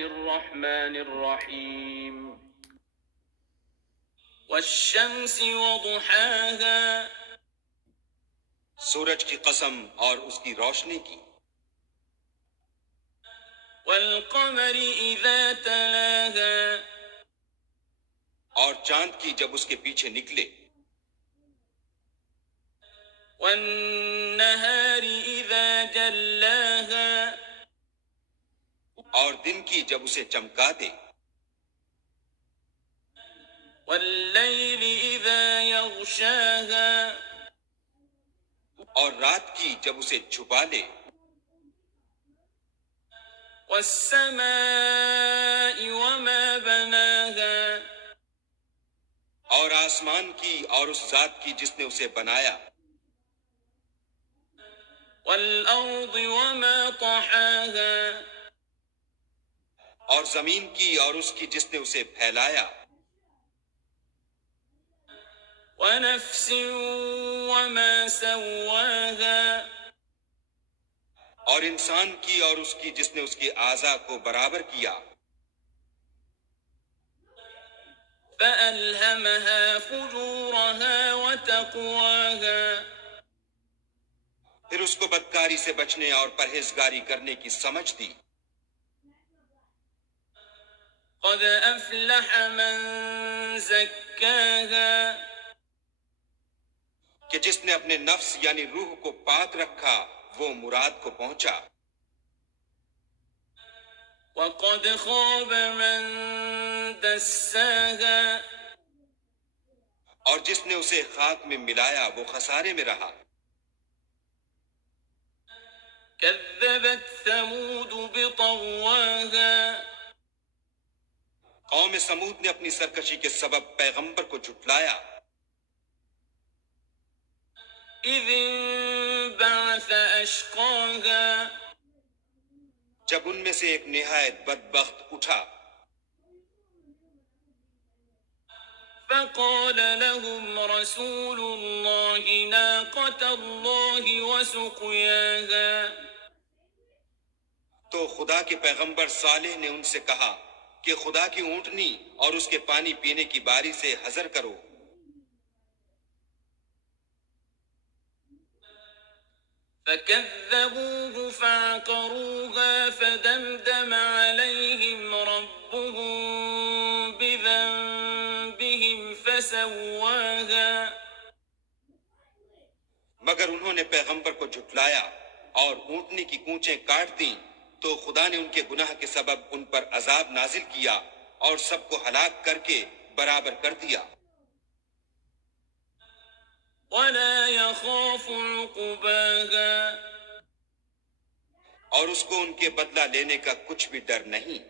الرحمن الرحيم والشمس وضحاها سورج کی قسم اور اس کی روشنی کی، والقمر إذا تلاها اور چاند کی جب اس کے پیچھے نکلے، والنهار إذا جلاها اور دن کی جب اسے چمکا دے، والليل إذا يغشاها اور رات کی جب اسے چھپا لے، والسماء وما بناها اور آسمان کی اور اس ذات کی جس نے اسے بنایا، والأرض وما طحاها اور زمین کی اور اس کی جس نے اسے پھیلایا، ونفس وما سواها اور انسان کی اور اس کی جس نے اس کے اعضاء کو برابر کیا، فألهمها فجورها وتقواها پھر اس کو بدکاری سے بچنے اور پرہیزگاری کرنے کی سمجھ دی۔ قد أفلح من زكاها کہ جس نے اپنے نفس یعنی روح کو پاک رکھا وہ مراد کو پہنچا، وقد خاب من دساها اور جس نے اسے خاک میں ملایا وہ خسارے میں رہا۔ كذبت ثمود بطواها قوم سمود نے اپنی سرکشی کے سبب پیغمبر کو جھٹلایا، إذ انبعث أشقاها جب ان میں سے ایک نہایت بدبخت اٹھا، فقال لهم رسول الله ناقة الله وسقياها تو خدا کے پیغمبر صالح نے ان سے کہا کہ خدا کی اونٹنی اور اس کے پانی پینے کی باری سے حذر کرو۔ فكذبوه فعقروها فدمدم عليهم ربهم بذنبهم فسواها مگر انہوں نے پیغمبر کو جھٹلایا اور اونٹنی کی کونچیں کاٹ دیں تو خدا نے ان کے گناہ کے سبب ان پر عذاب نازل کیا اور سب کو ہلاک کر کے برابر کر دیا۔ ولا يخاف عقباها اور اس کو ان کے بدلہ لینے کا کچھ بھی ڈر نہیں۔